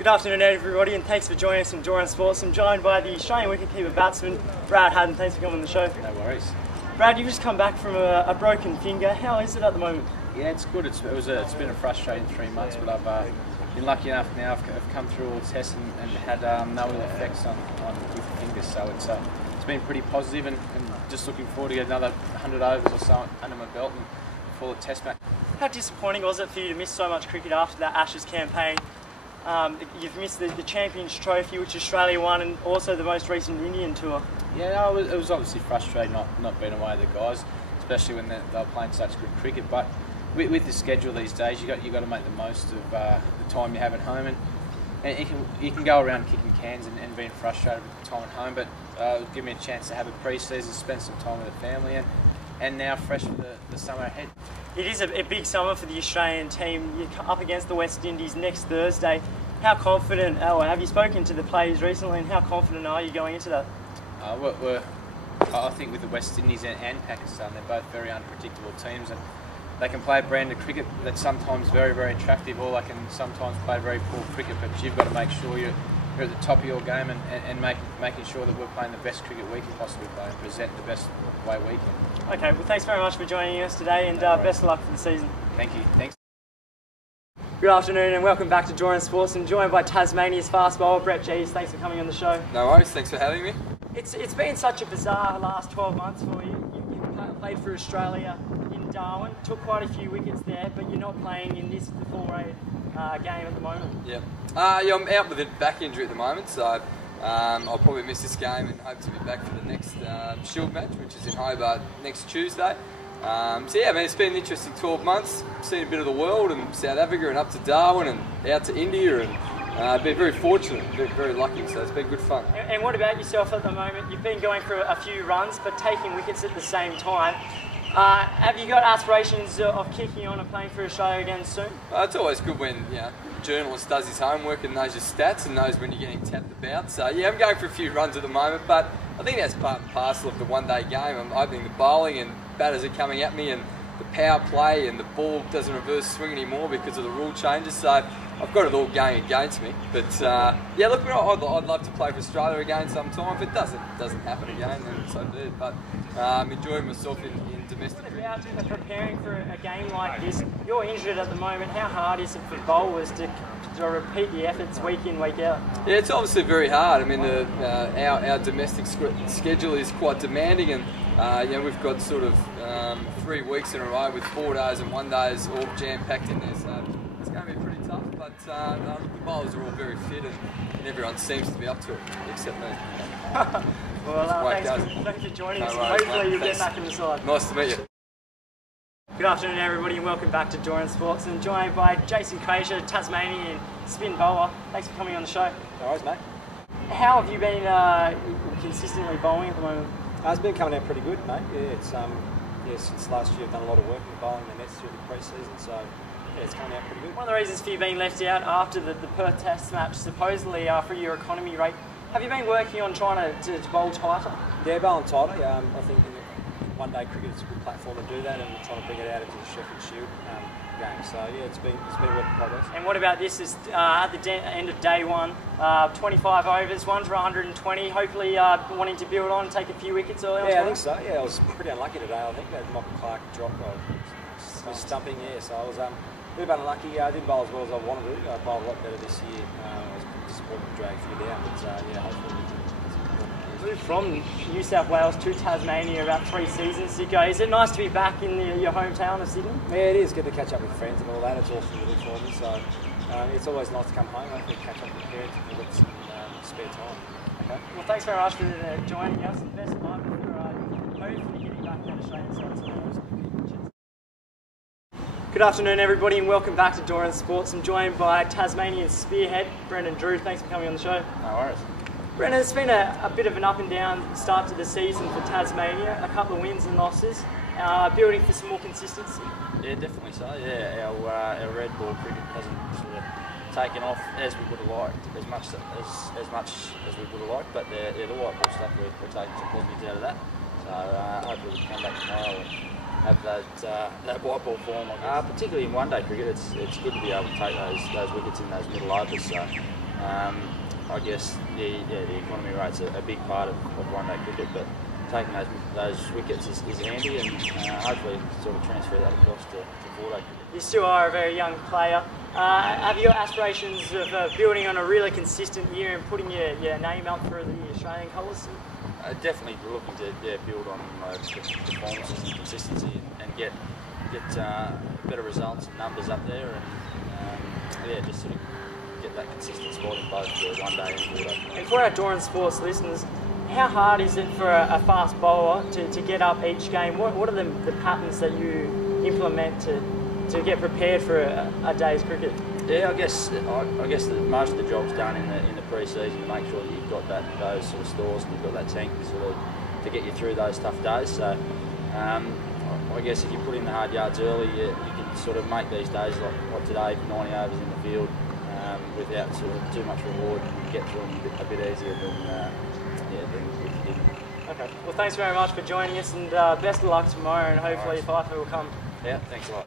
Good afternoon everybody, and thanks for joining us on Doran Sports. I'm joined by the Australian wicket-keeper batsman, Haddin. Thanks for coming on the show. No worries. Brad, you've just come back from a broken finger. How is it at the moment? Yeah, it's good. It's been a frustrating 3 months, but I've been lucky enough now. I've come through all the tests and had no ill effects on with the fingers, so it's been pretty positive, and just looking forward to get another 100 overs or so under my belt and before the test match. How disappointing was it for you to miss so much cricket after that Ashes campaign? You've missed the Champions Trophy, which Australia won, and also the most recent Indian tour. Yeah, no, it was obviously frustrating not being away with the guys, especially when they were playing such good cricket. But with the schedule these days, you got to make the most of the time you have at home, and you can go around kicking cans and being frustrated with the time at home. But it would give me a chance to have a pre-season, spend some time with the family, and now fresh for the summer ahead. It is a big summer for the Australian team. You're up against the West Indies next Thursday. How confident, have you spoken to the players recently, and how confident are you going into that? I think with the West Indies and Pakistan, they're both very unpredictable teams, and they can play a brand of cricket that's sometimes very, very attractive, or they can sometimes play very poor cricket. But you've got to make sure you're at the top of your game and making sure that we're playing the best cricket we can possibly play and present the best way we can. Okay, well thanks very much for joining us today, and best of luck for the season. Thank you. Thanks. Good afternoon and welcome back to Doran Sports. I'm joined by Tasmania's fast bowler, Geeves. Thanks for coming on the show. No worries, thanks for having me. It's been such a bizarre last 12 months for you. You played for Australia in Darwin, took quite a few wickets there, but you're not playing in the full-rate game at the moment. Yeah, I'm out with a back injury at the moment, so I'll probably miss this game and hope to be back for the next Shield match, which is in Hobart next Tuesday. So yeah, it's been an interesting 12 months, seen a bit of the world and South Africa and up to Darwin and out to India, and been very fortunate, very lucky, so it's been good fun. And what about yourself at the moment? You've been going for a few runs but taking wickets at the same time. Have you got aspirations of kicking on and playing for Australia again soon? It's always good when a journalist does his homework and knows your stats and knows when you're getting tapped about. So yeah, I'm going for a few runs at the moment, but I think that's part and parcel of the one-day game. I'm opening the bowling and batters are coming at me, and the power play and the ball doesn't reverse swing anymore because of the rule changes. So I've got it all going against me. But yeah, look, I'd love to play for Australia again sometime. If it doesn't happen again, then so be it. But I'm enjoying myself in domestic cricket. What about preparing for a game like this? You're injured at the moment. How hard is it for bowlers to repeat the efforts week in, week out? Yeah, it's obviously very hard. I mean, our domestic schedule is quite demanding, and we've got sort of 3 weeks in a row with 4 days and 1 day all jam-packed in there, so it's going to be pretty tough. But the bowlers are all very fit, and everyone seems to be up to it, except me. Well, thanks for joining us. Hopefully you'll get back in the side. Nice to meet you. Good afternoon everybody, and welcome back to Doran Sports. I'm joined by Jason Krejza, Tasmanian spin bowler. Thanks for coming on the show. No worries, mate. How have you been consistently bowling at the moment? It's been coming out pretty good, mate. Yeah, it's since last year I've done a lot of work in bowling the nets through the pre-season, so yeah, it's coming out pretty good. One of the reasons for you being left out after the Perth Test match, supposedly for your economy rate, have you been working on trying to bowl tighter? Yeah, bowling tighter. I think in one-day cricket it's a good platform to do that, and we're trying to bring it out into the Sheffield Shield game. So yeah, it's been a work in progress. And what about this? Is at the end of day one, 25 overs, one for 120. Hopefully, wanting to build on, take a few wickets early on. Yeah, I think so. Yeah, I was pretty unlucky today. I think that Michael Clark dropped. Stumping. Yeah, so I was a bit unlucky. I didn't bowl as well as I wanted to. I bowled a lot better this year. I was disappointed to drag a few down, but yeah, hopefully. Moved from New South Wales to Tasmania about 3 seasons ago. Is it nice to be back in your hometown of Sydney? Yeah, it is good to catch up with friends and all that. It's awesome really for me. So it's always nice to come home. I think catch up with parents and get some spare time. Okay. Well, thanks very much for joining us, and best of luck for hopefully getting back on the Australian side tomorrow. Good afternoon, everybody, and welcome back to Doran Sports. I'm joined by Tasmanian spearhead, Brendan Drew. Thanks for coming on the show. No worries. Brendan, it's been a bit of an up and down start to the season for Tasmania, a couple of wins and losses, building for some more consistency. Yeah, definitely so. Yeah, our red ball cricket hasn't sort of taken off as we would have liked, as much as we would have liked, but the white ball stuff, we're taking some positives out of that. So hopefully we can come back tomorrow and have that white ball form. Particularly in one-day cricket, it's good to be able to take those wickets in those middle overs. So I guess the economy rate's a big part of one-day cricket, but taking those wickets is handy, and hopefully sort of transfer that across to four-day cricket. You still are a very young player. Have you got aspirations of building on a really consistent year and putting your name up for the Australian colours? Definitely looking to build on performances and consistency and get better results and numbers up there, and just sort of get that consistent spot in both the one-day and four-day. And for our Doran Sports listeners, how hard is it for a fast bowler to get up each game? What are the patterns that you implement to get prepared for a day's cricket? Yeah, I guess that most of the job's done in the pre-season to make sure that you've got those sort of stores and you've got that tank to get you through those tough days. So I guess if you put in the hard yards early, you can sort of make these days like today, 90 overs in the field, without sort of too much reward. You get through them a bit easier than if you didn't. Okay. Well, thanks very much for joining us, and best of luck tomorrow, and hopefully Piper will come. Yeah, thanks a lot.